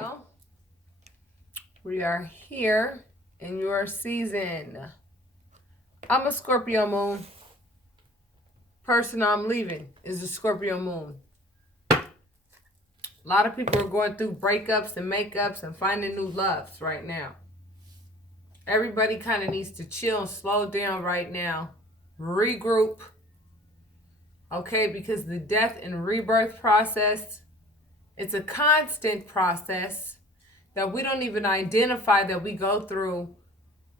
Yo, we are here in your season. I'm a Scorpio moon. Person I'm leaving is a Scorpio moon. A lot of people are going through breakups and makeups and finding new loves right now. Everybody kind of needs to chill and slow down right now. Regroup. Okay, because the death and rebirth process, it's a constant process that we don't even identify that we go through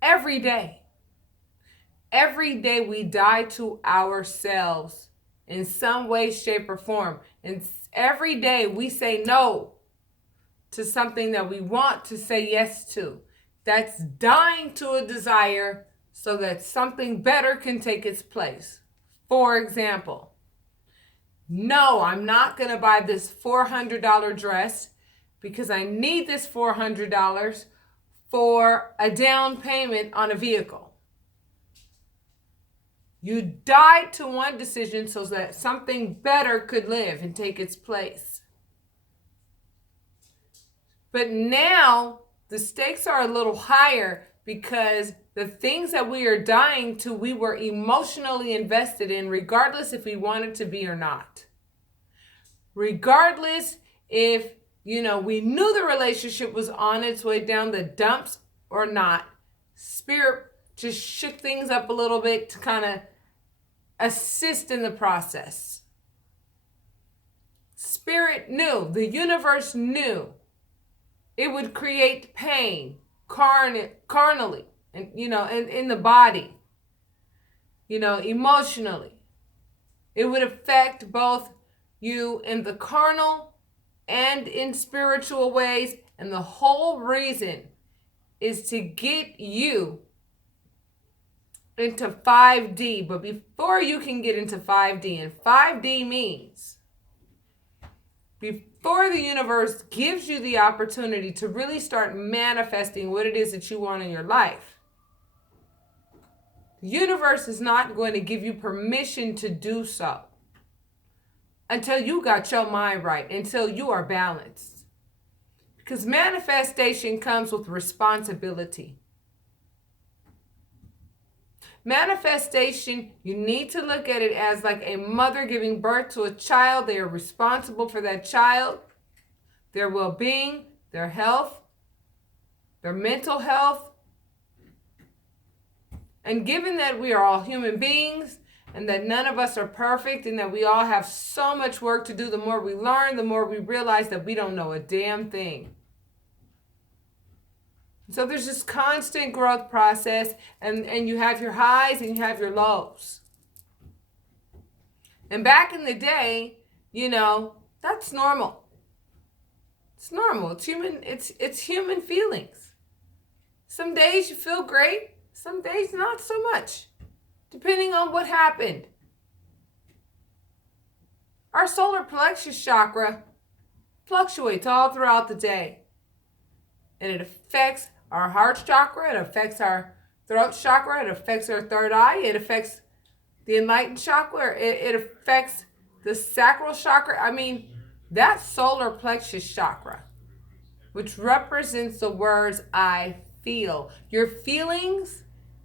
every day. Every day we die to ourselves in some way, shape, or form. And every day we say no to something that we want to say yes to. That's dying to a desire so that something better can take its place. For example, no, I'm not going to buy this $400 dress because I need this $400 for a down payment on a vehicle. You died to one decision so that something better could live and take its place. But now the stakes are a little higher because the things that we are dying to, we were emotionally invested in, regardless if we wanted to be or not. Regardless if, we knew the relationship was on its way down the dumps or not. Spirit just shook things up a little bit to kind of assist in the process. Spirit knew, the universe knew it would create pain carnally and in the body, emotionally. It would affect both you in the carnal and in spiritual ways, and the whole reason is to get you into 5D. But before you can get into 5D, and 5D means before the universe gives you the opportunity to really start manifesting what it is that you want in your life, the universe is not going to give you permission to do so until you got your mind right, until you are balanced. Because manifestation comes with responsibility. Manifestation, you need to look at it as like a mother giving birth to a child. They are responsible for that child, their well-being, their health, their mental health. And given that we are all human beings and that none of us are perfect and that we all have so much work to do, the more we learn, the more we realize that we don't know a damn thing. So there's this constant growth process, and you have your highs and you have your lows. And back in the day, that's normal. It's normal. It's human. It's human feelings. Some days you feel great, some days not so much, depending on what happened. Our solar plexus chakra fluctuates all throughout the day, and it affects our heart chakra, it affects our throat chakra, it affects our third eye, it affects the enlightened chakra, it affects the sacral chakra. That solar plexus chakra, which represents the words I feel. Your feelings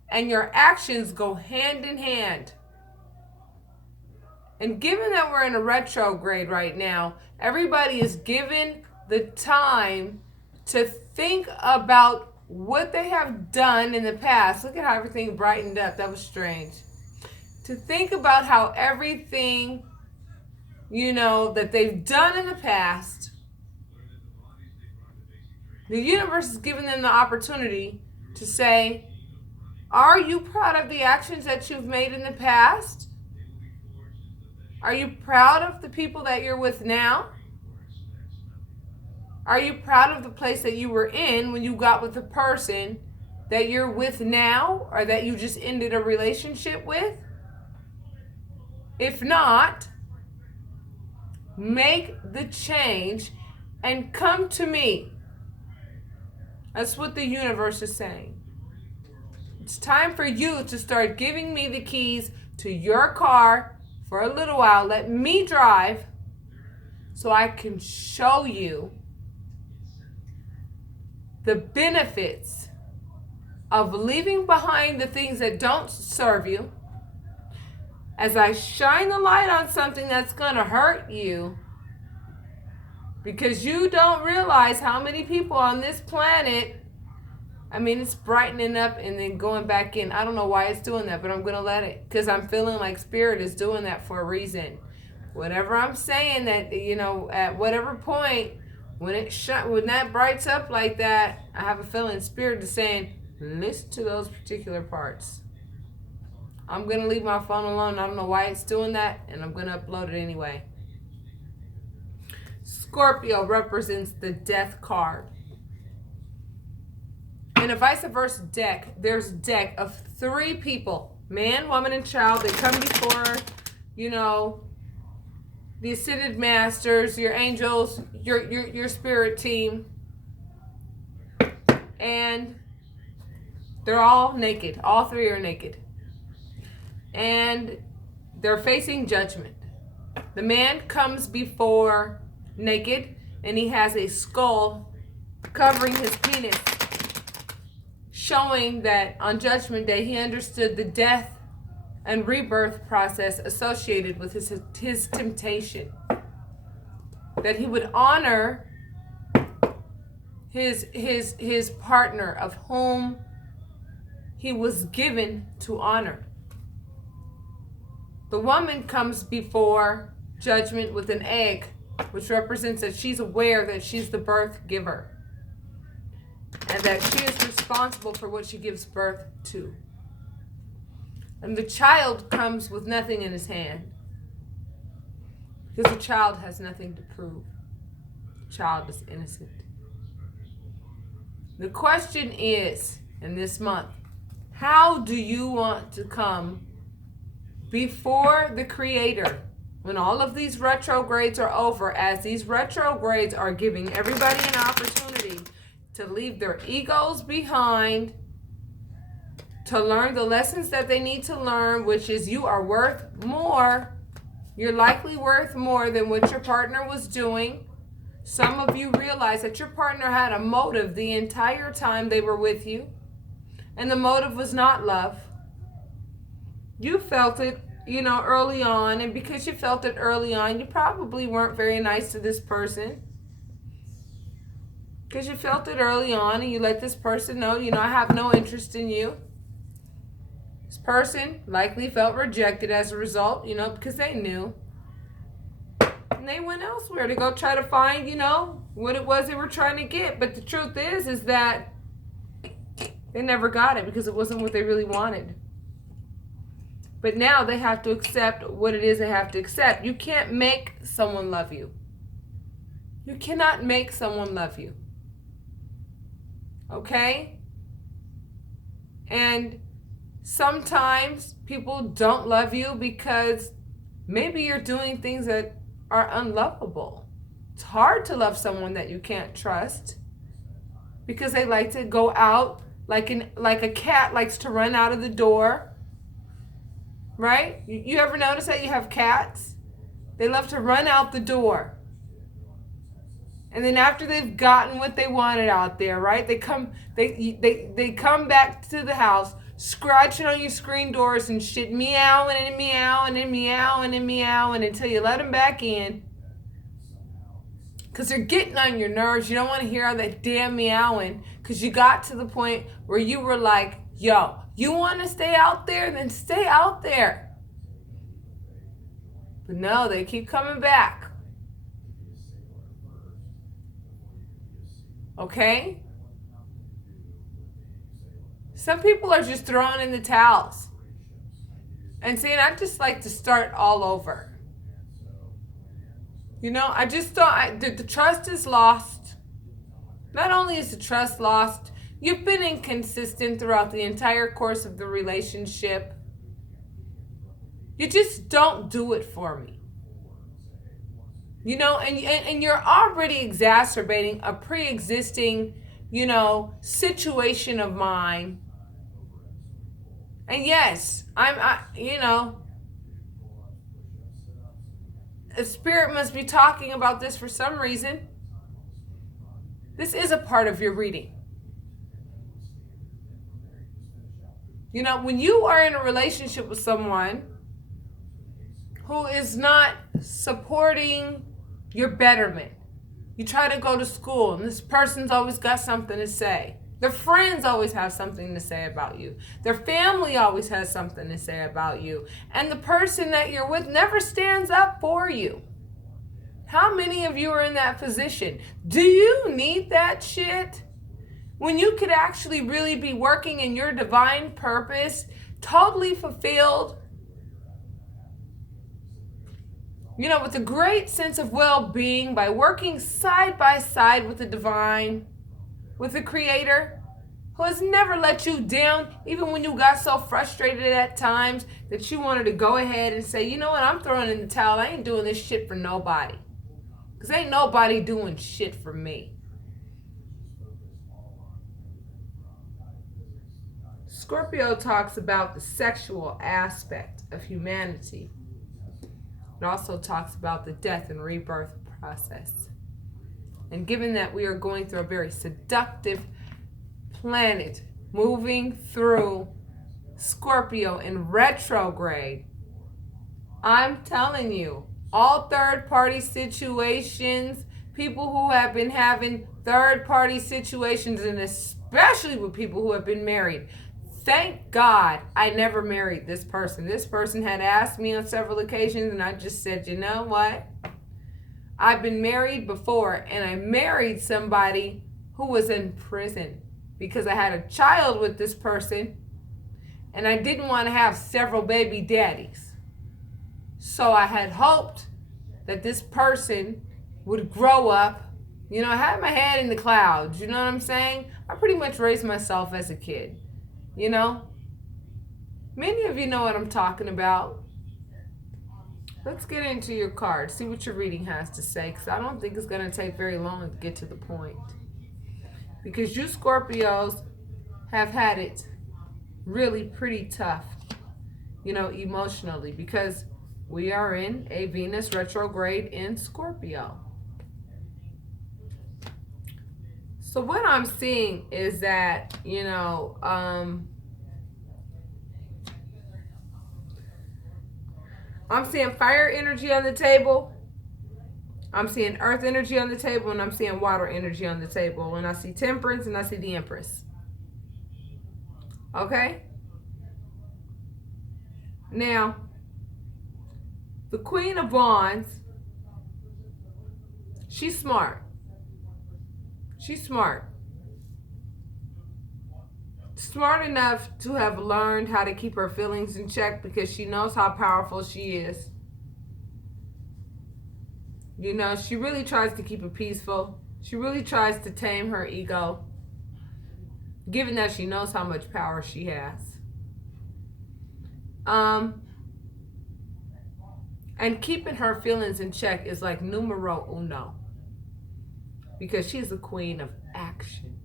and your actions go hand in hand. And given that we're in a retrograde right now, everybody is given the time to think about what they have done in the past. Look at how everything brightened up. That was strange. To think about how everything, that they've done in the past, the universe is giving them the opportunity to say, are you proud of the actions that you've made in the past? Are you proud of the people that you're with now? Are you proud of the place that you were in when you got with the person that you're with now, or that you just ended a relationship with? If not, make the change and come to me. That's what the universe is saying. It's time for you to start giving me the keys to your car for a little while. Let me drive so I can show you the benefits of leaving behind the things that don't serve you, as I shine the light on something that's going to hurt you, because you don't realize how many people on this planet, I mean, it's brightening up and then going back in. I don't know why it's doing that, but I'm going to let it, because I'm feeling like Spirit is doing that for a reason. Whatever I'm saying, that, you know, at whatever point, when that brights up like that, I have a feeling Spirit is saying, listen to those particular parts. I'm going to leave my phone alone. I don't know why it's doing that, and I'm going to upload it anyway. Scorpio represents the death card. In a vice versa deck, there's a deck of 3 people, man, woman, and child. They come before, you know, the Ascended Masters, your angels, your spirit team. And they're all naked. All 3 are naked. And they're facing judgment. The man comes before naked, and he has a skull covering his penis, showing that on Judgment Day he understood the death and rebirth process associated with his temptation. That he would honor his partner, of whom he was given to honor. The woman comes before judgment with an egg, which represents that she's aware that she's the birth giver, and that she is responsible for what she gives birth to. And the child comes with nothing in his hand, because the child has nothing to prove. The child is innocent. The question is, in this month, how do you want to come before the Creator when all of these retrogrades are over, as these retrogrades are giving everybody an opportunity to leave their egos behind, to learn the lessons that they need to learn, which is you are worth more. You're likely worth more than what your partner was doing. Some of you realize that your partner had a motive the entire time they were with you, and the motive was not love. You felt it, you know, early on, and because you felt it early on, you probably weren't very nice to this person. Because you felt it early on, and you let this person know, you know, I have no interest in you. This person likely felt rejected as a result, you know, because they knew. And they went elsewhere to go try to find, you know, what it was they were trying to get. But the truth is that they never got it, because it wasn't what they really wanted. But now they have to accept what it is they have to accept. You can't make someone love you. You cannot make someone love you. Okay? And sometimes people don't love you because maybe you're doing things that are unlovable. It's hard to love someone that you can't trust, because they like to go out like a cat likes to run out of the door. Right? You ever notice that you have cats? They love to run out the door. And then after they've gotten what they wanted out there, right? They come back to the house, scratching on your screen doors and shit, meowing and meowing and meowing and meowing until you let them back in. Because they're getting on your nerves. You don't want to hear all that damn meowing, because you got to the point where you were like, yo, you want to stay out there? Then stay out there. But no, they keep coming back. Okay? Some people are just throwing in the towels and saying, I just like to start all over. You know, I just thought the trust is lost. Not only is the trust lost, you've been inconsistent throughout the entire course of the relationship. You just don't do it for me. You know, and you're already exacerbating a pre-existing, you know, situation of mine. And yes, you know, the Spirit must be talking about this for some reason. This is a part of your reading. You know, when you are in a relationship with someone who is not supporting your betterment, you try to go to school and this person's always got something to say. Their friends always have something to say about you. Their family always has something to say about you. And the person that you're with never stands up for you. How many of you are in that position? Do you need that shit? When you could actually really be working in your divine purpose, totally fulfilled, you know, with a great sense of well-being by working side by side with the divine, with the creator, who has never let you down, even when you got so frustrated at times that you wanted to go ahead and say, you know what, I'm throwing in the towel. I ain't doing this shit for nobody. Because ain't nobody doing shit for me. Scorpio talks about the sexual aspect of humanity. It also talks about the death and rebirth process. And given that we are going through a very seductive planet moving through Scorpio in retrograde, I'm telling you, all third-party situations, people who have been having third-party situations, and especially with people who have been married, thank God I never married this person. This person had asked me on several occasions, and I just said, you know what? I've been married before, and I married somebody who was in prison because I had a child with this person, and I didn't want to have several baby daddies. So I had hoped that this person would grow up. You know, I had my head in the clouds. You know what I'm saying? I pretty much raised myself as a kid. You know? Many of you know what I'm talking about. Let's get into your card. See what your reading has to say. Because I don't think it's going to take very long to get to the point. Because you Scorpios have had it really pretty tough. You know, emotionally. Because we are in a Venus retrograde in Scorpio. So what I'm seeing is that, you know, I'm seeing fire energy on the table. I'm seeing earth energy on the table. And I'm seeing water energy on the table. And I see temperance and I see the empress. Okay? Now, the Queen of Wands, she's smart. She's smart. Smart enough to have learned how to keep her feelings in check because she knows how powerful she is. You know, she really tries to keep it peaceful. She really tries to tame her ego, given that she knows how much power she has. And keeping her feelings in check is like numero uno. Because she's the queen of action.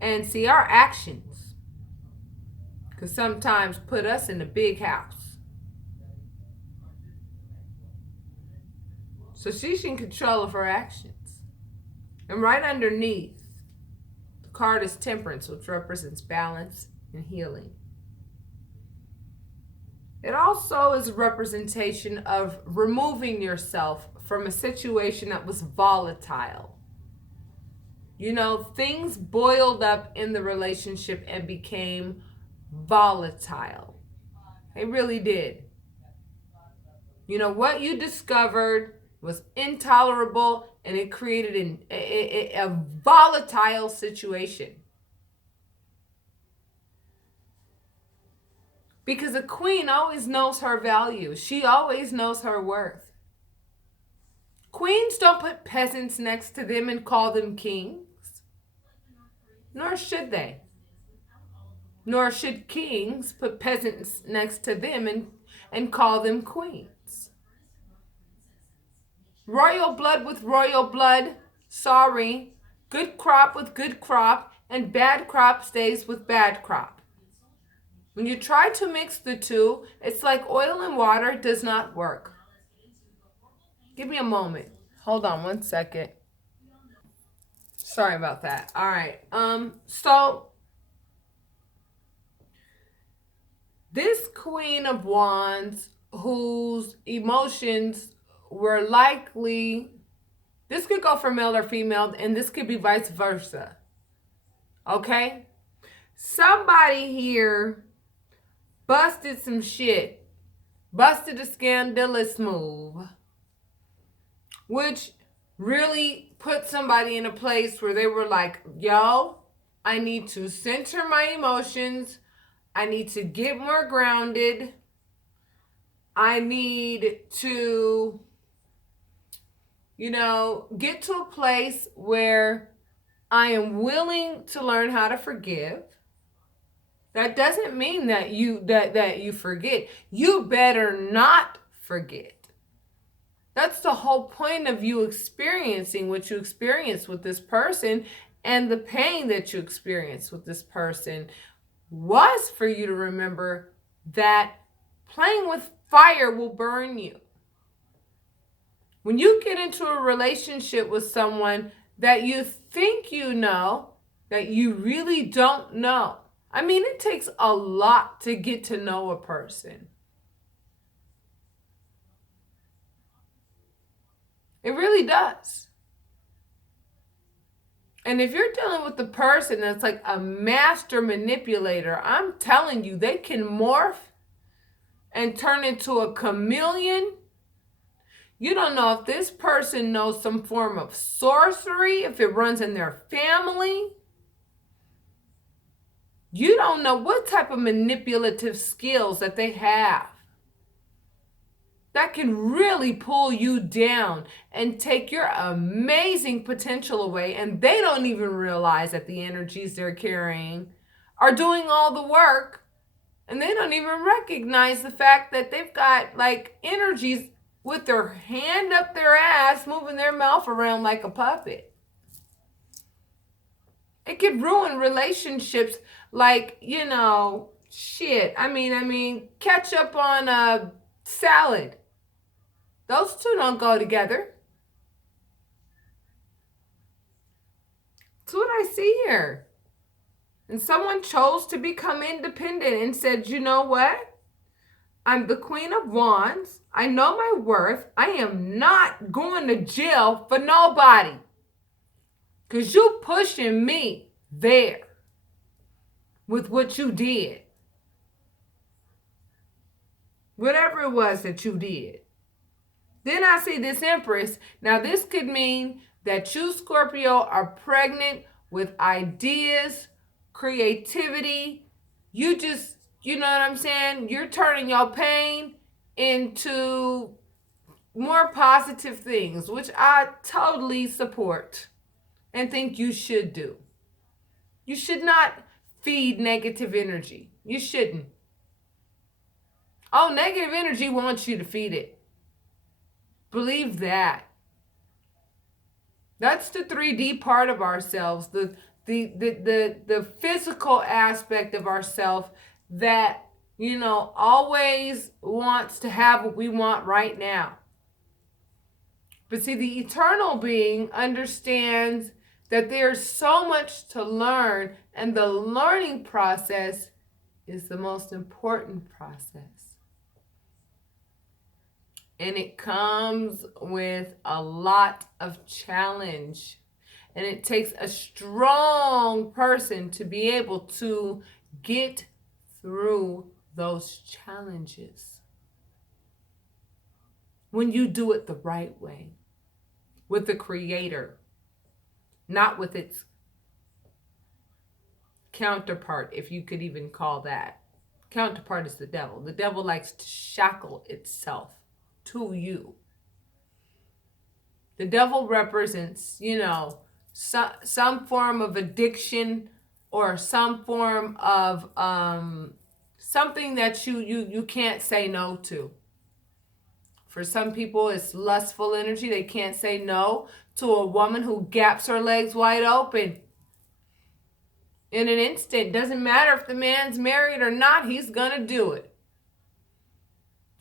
And see, our actions could sometimes put us in a big house. So she's in control of her actions. And right underneath, the card is Temperance, which represents balance and healing. It also is a representation of removing yourself from a situation that was volatile. You know, things boiled up in the relationship and became volatile. They really did. You know, what you discovered was intolerable and it created a volatile situation. Because a queen always knows her value. She always knows her worth. Queens don't put peasants next to them and call them kings. Nor should they. Nor should kings put peasants next to them and call them queens. Royal blood with royal blood, sorry. Good crop with good crop, and bad crop stays with bad crop. When you try to mix the two, it's like oil and water, it does not work. Give me a moment. Hold on one second. Sorry about that. All right. So This Queen of Wands, whose emotions were likely, this could go for male or female, and this could be vice versa. Okay? Somebody here busted some shit, busted a scandalous move, which really put somebody in a place where they were like, yo, I need to center my emotions. I need to get more grounded. I need to, get to a place where I am willing to learn how to forgive. That doesn't mean that you forget. You better not forget. That's the whole point of you experiencing what you experienced with this person, and the pain that you experienced with this person was for you to remember that playing with fire will burn you. When you get into a relationship with someone that you think you know, that you really don't know. I mean, it takes a lot to get to know a person. It really does. And if you're dealing with the person that's like a master manipulator, I'm telling you, they can morph and turn into a chameleon. You don't know if this person knows some form of sorcery, if it runs in their family. You don't know what type of manipulative skills that they have that can really pull you down and take your amazing potential away. And they don't even realize that the energies they're carrying are doing all the work. And they don't even recognize the fact that they've got like energies with their hand up their ass, moving their mouth around like a puppet. It could ruin relationships like, shit. I mean, ketchup on a salad. Those two don't go together. That's what I see here. And someone chose to become independent and said, you know what? I'm the Queen of Wands. I know my worth. I am not going to jail for nobody. Because you pushing me there with what you did. Whatever it was that you did. Then I see this Empress. Now this could mean that you, Scorpio, are pregnant with ideas, creativity. You just, you know what I'm saying? You're turning your pain into more positive things, which I totally support and think you should do. You should not feed negative energy. You shouldn't. Oh, negative energy wants you to feed it. Believe that. That's the 3D part of ourselves, the physical aspect of ourselves that, always wants to have what we want right now. But see, the eternal being understands that there's so much to learn, and the learning process is the most important process. And it comes with a lot of challenge. And it takes a strong person to be able to get through those challenges. When you do it the right way, with the Creator, not with its counterpart, if you could even call that. Counterpart is the devil. The devil likes to shackle itself to you. The devil represents, some form of addiction or some form of something that you can't say no to. For some people, it's lustful energy. They can't say no to a woman who gaps her legs wide open. In an instant, doesn't matter if the man's married or not, he's gonna do it.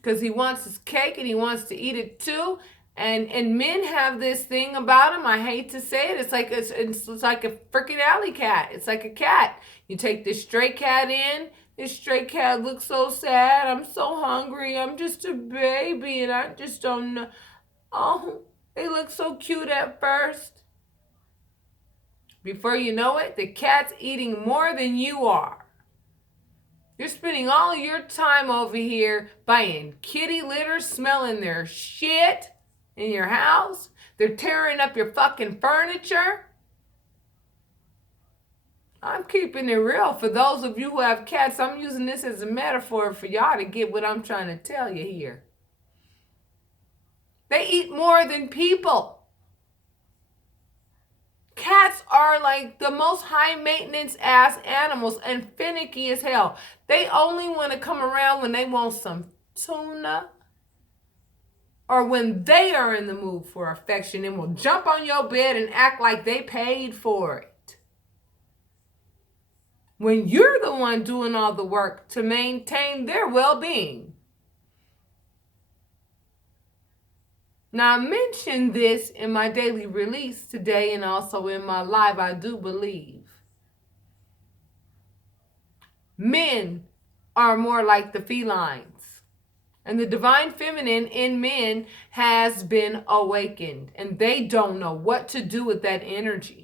Because he wants his cake and he wants to eat it too. And men have this thing about them. I hate to say it. It's like a freaking alley cat. It's like a cat. You take this stray cat in. This stray cat looks so sad. I'm so hungry. I'm just a baby and I just don't know. Oh, they look so cute at first. Before you know it, the cat's eating more than you are. You're spending all your time over here buying kitty litter, smelling their shit in your house. They're tearing up your fucking furniture. I'm keeping it real. For those of you who have cats, I'm using this as a metaphor for y'all to get what I'm trying to tell you here. They eat more than people. Cats are like the most high maintenance ass animals and finicky as hell. They only want to come around when they want some tuna or when they are in the mood for affection and will jump on your bed and act like they paid for it. When you're the one doing all the work to maintain their well-being. Now, I mentioned this in my daily release today and also in my live, I do believe. Men are more like the felines. And the divine feminine in men has been awakened. And they don't know what to do with that energy.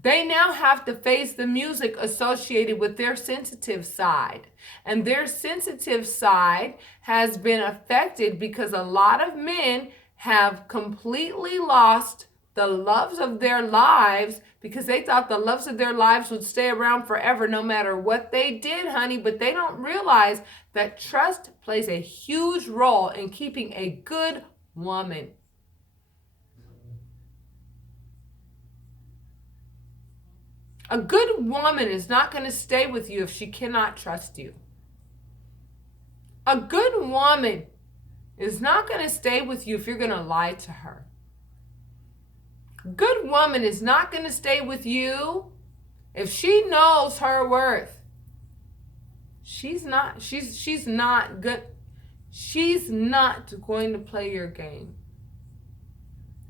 They now have to face the music associated with their sensitive side. And their sensitive side has been affected because a lot of men have completely lost the loves of their lives because they thought the loves of their lives would stay around forever no matter what they did, honey. But they don't realize that trust plays a huge role in keeping a good woman. A good woman is not going to stay with you if she cannot trust you. A good woman is not going to stay with you if you're going to lie to her. A good woman is not going to stay with you if she knows her worth. She's not good. She's not going to play your game.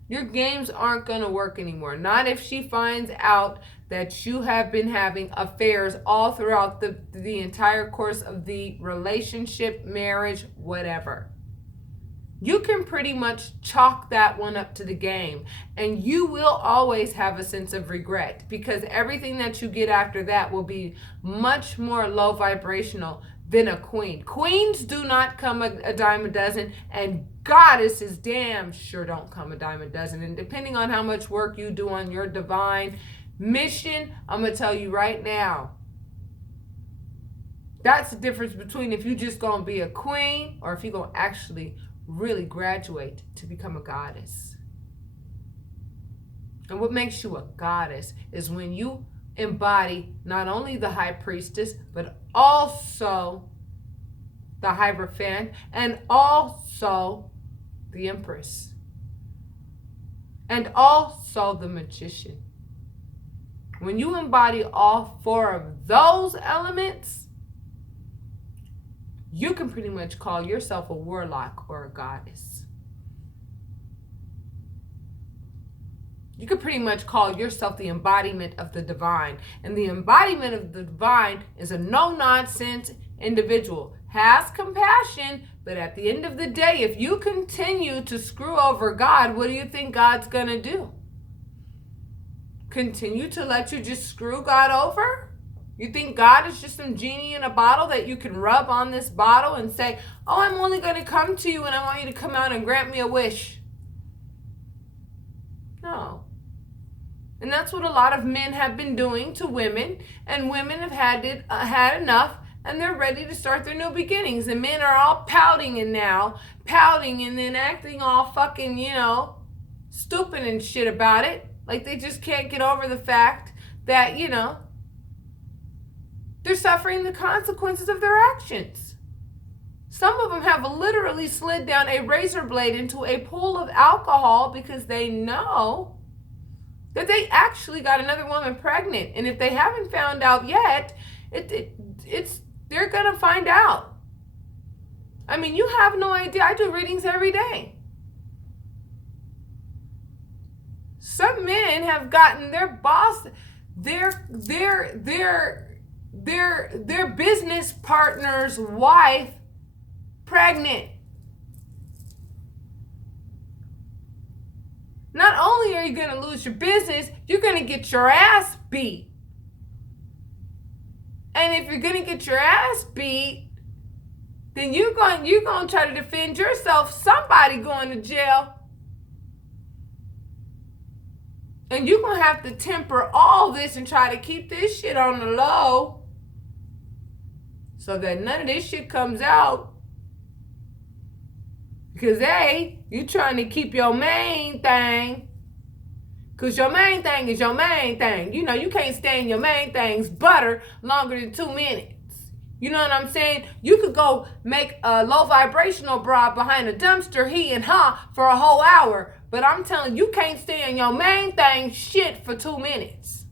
Your games aren't going to work anymore. Not if she finds out that you have been having affairs all throughout the entire course of the relationship, marriage, whatever. You can pretty much chalk that one up to the game. And you will always have a sense of regret because everything that you get after that will be much more low vibrational than a queen. Queens do not come a dime a dozen, and goddesses damn sure don't come a dime a dozen. And depending on how much work you do on your divine mission, I'm going to tell you right now, that's the difference between if you just going to be a queen or if you're going to actually really graduate to become a goddess. And what makes you a goddess is when you embody not only the high priestess, but also the Hierophant and also the Empress and also the Magician. When you embody all four of those elements, you can pretty much call yourself a warlock or a goddess. You could pretty much call yourself the embodiment of the divine. And the embodiment of the divine is a no-nonsense individual. Has compassion, but at the end of the day, if you continue to screw over God, what do you think God's going to do? Continue to let you just screw God over? You think God is just some genie in a bottle that you can rub on this bottle and say, oh, I'm only going to come to you and I want you to come out and grant me a wish? No. And that's what a lot of men have been doing to women, and women have had enough, and they're ready to start their new beginnings. And men are all pouting and then acting all fucking, stupid and shit about it. Like they just can't get over the fact that, they're suffering the consequences of their actions. Some of them have literally slid down a razor blade into a pool of alcohol because they know that they actually got another woman pregnant. And if they haven't found out yet, they're going to find out. I mean, you have no idea. I do readings every day. Some men have gotten their boss, their business partner's wife pregnant. Not only are you going to lose your business, you're going to get your ass beat. And if you're going to get your ass beat, then you're going to try to defend yourself. Somebody going to jail. And you're going to have to temper all this and try to keep this shit on the low so that none of this shit comes out. Because, A, you're trying to keep your main thing. Because your main thing is your main thing. You know, you can't stand your main thing's butter longer than 2 minutes. You know what I'm saying? You could go make a low vibrational bra behind a dumpster, he and her, for a whole hour. But I'm telling you, you can't stand your main thing shit for 2 minutes.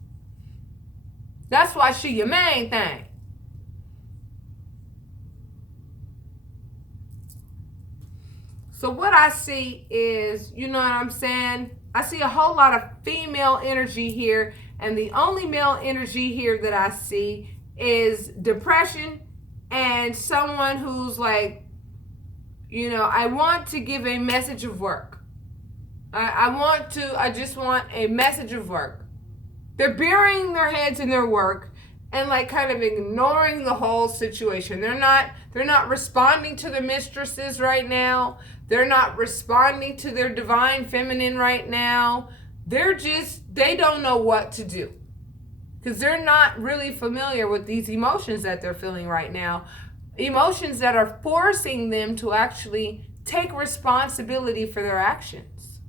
That's why she your main thing. So what I see is, you know what I'm saying? I see a whole lot of female energy here. And the only male energy here that I see is depression and someone who's like, you know, I want to give a message of work. I just want a message of work. They're burying their heads in their work and like kind of ignoring the whole situation. They're not responding to their mistresses right now. They're not responding to their divine feminine right now. They don't know what to do. Because they're not really familiar with these emotions that they're feeling right now. Emotions that are forcing them to actually take responsibility for their actions.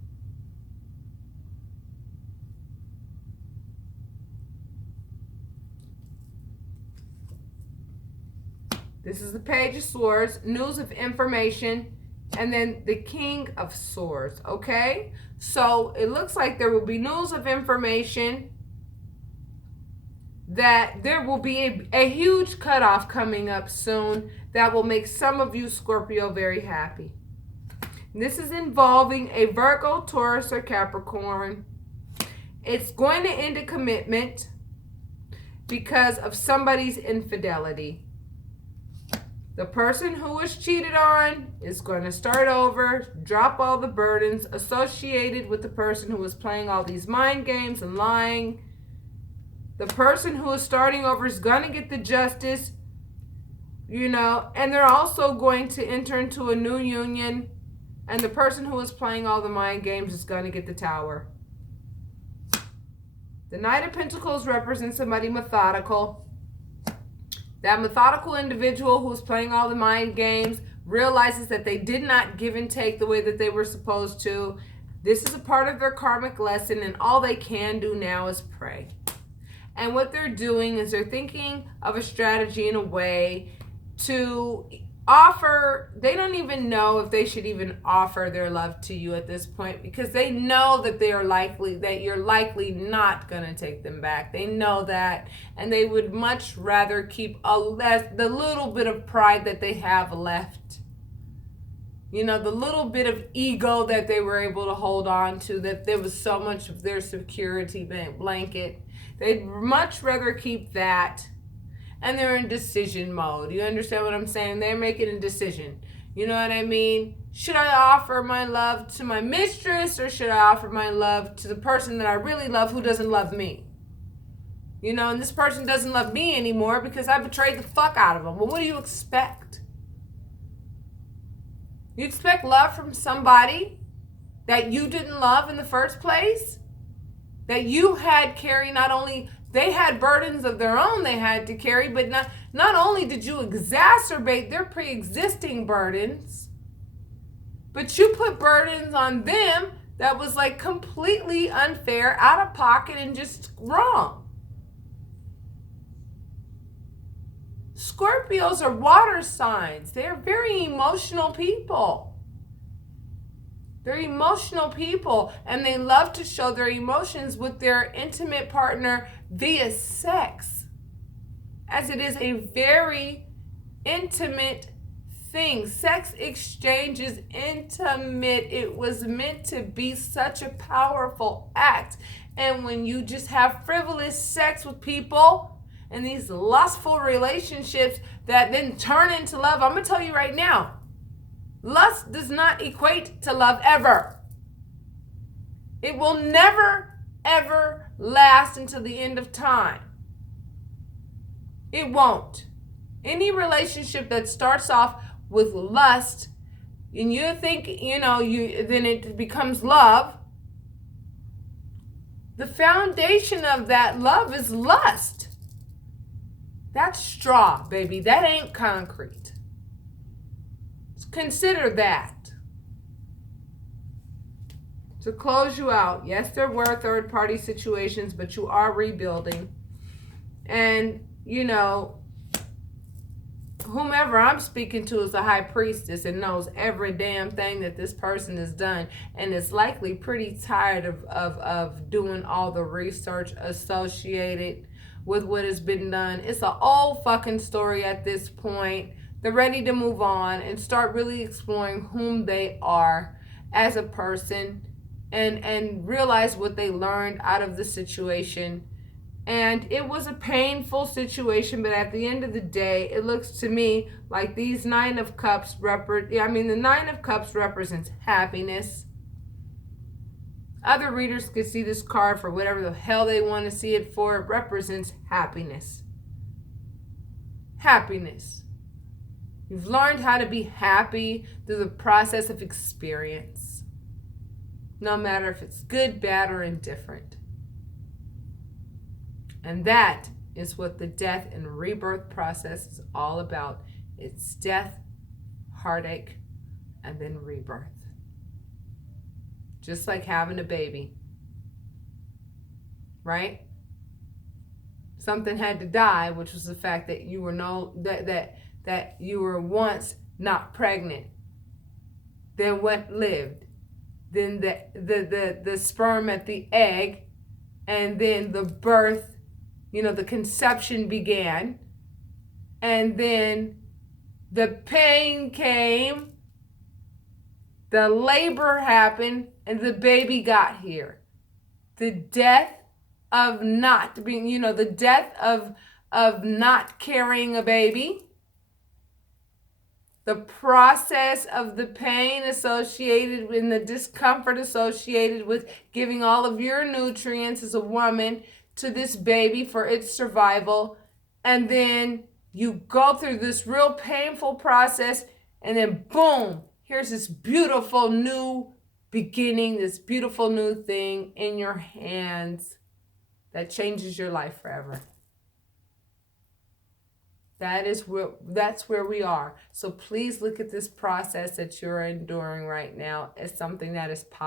This is the Page of Swords, news of information, and then the King of Swords, okay? So it looks like there will be news of information, that there will be a huge cutoff coming up soon that will make some of you, Scorpio, very happy. This is involving a Virgo, Taurus, or Capricorn. It's going to end a commitment because of somebody's infidelity. The person who was cheated on is going to start over, drop all the burdens associated with the person who was playing all these mind games and lying. The person who is starting over is going to get the justice, you know, and they're also going to enter into a new union. And the person who is playing all the mind games is going to get the Tower. The Knight of Pentacles represents somebody methodical. That methodical individual who's playing all the mind games realizes that they did not give and take the way that they were supposed to. This is a part of their karmic lesson, and all they can do now is pray. And what they're doing is they're thinking of a strategy in a way to offer. They don't even know if they should even offer their love to you at this point, because they know that you're likely not going to take them back. They know that, and they would much rather keep the little bit of pride that they have left. You know, the little bit of ego that they were able to hold on to, that there was so much of their security blanket. They'd much rather keep that, and they're in decision mode. You understand what I'm saying? They're making a decision. You know what I mean? Should I offer my love to my mistress, or should I offer my love to the person that I really love who doesn't love me? You know, and this person doesn't love me anymore because I betrayed the fuck out of them. Well, what do you expect? You expect love from somebody that you didn't love in the first place? That you had carry, not only they had burdens of their own they had to carry, but not only did you exacerbate their pre-existing burdens, but you put burdens on them that was like completely unfair, out of pocket, and just wrong. Scorpios are water signs. They're very emotional people. They're emotional people, and they love to show their emotions with their intimate partner via sex, as it is a very intimate thing. Sex exchange is intimate. It was meant to be such a powerful act. And when you just have frivolous sex with people and these lustful relationships that then turn into love, I'm going to tell you right now, lust does not equate to love ever. It will never, ever last until the end of time. It won't. Any relationship that starts off with lust and you think, then it becomes love, the foundation of that love is lust. That's straw, baby. That ain't concrete. Consider that. To close you out, yes, there were third-party situations, but you are rebuilding. And, whomever I'm speaking to is a high priestess and knows every damn thing that this person has done and is likely pretty tired of doing all the research associated with what has been done. It's an old fucking story at this point. They're ready to move on and start really exploring whom they are as a person and realize what they learned out of the situation. And it was a painful situation, but at the end of the day, it looks to me like these Nine of Cups the Nine of Cups represents happiness. Other readers could see this card for whatever the hell they want to see it for. It represents happiness. Happiness. You've learned how to be happy through the process of experience. No matter if it's good, bad, or indifferent. And that is what the death and rebirth process is all about. It's death, heartache, and then rebirth. Just like having a baby. Right? Something had to die, which was the fact that you were that you were once not pregnant. Then what lived? Then the sperm at the egg, and then the birth, the conception began, and then the pain came, the labor happened, and the baby got here. The death of not being, the death of not carrying a baby. The process of the pain associated and the discomfort associated with giving all of your nutrients as a woman to this baby for its survival. And then you go through this real painful process, and then boom, here's this beautiful new beginning, this beautiful new thing in your hands that changes your life forever. That's where we are. So please look at this process that you're enduring right now as something that is possible.